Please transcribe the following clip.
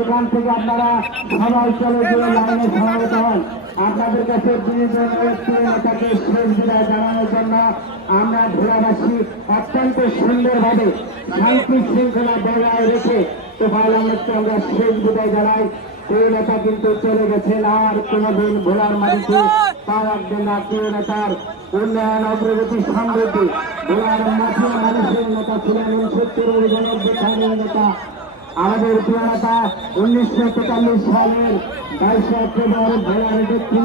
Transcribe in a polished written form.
সেখান থেকে আপনারা সবাই চলে গিয়ে লাইনে সমবেত হন। আপনাদের কাছে নেতাকে শেষ বিদায় জানানোর জন্য আমরা ভোলাবাসী অত্যন্ত সুন্দরভাবে শান্তি শৃঙ্খলা বজায় রেখে তোফায়েল আহমেদকে আমরা শেষ বিদায় জানাই। এই নেতা কিন্তু চলে গেছেন, আর কোনোদিন ভোলার মাটিতে পা রাখবেন না। প্রিয় নেতার উন্নয়ন, অগ্রগতি, সমৃদ্ধি, ভোলার মাটির মানুষের নেতা ছিলেন 69 নেতা আমাদের প্রিয় নেতা। 1943 সালের 22 অক্টোবর ভোলার দক্ষিণ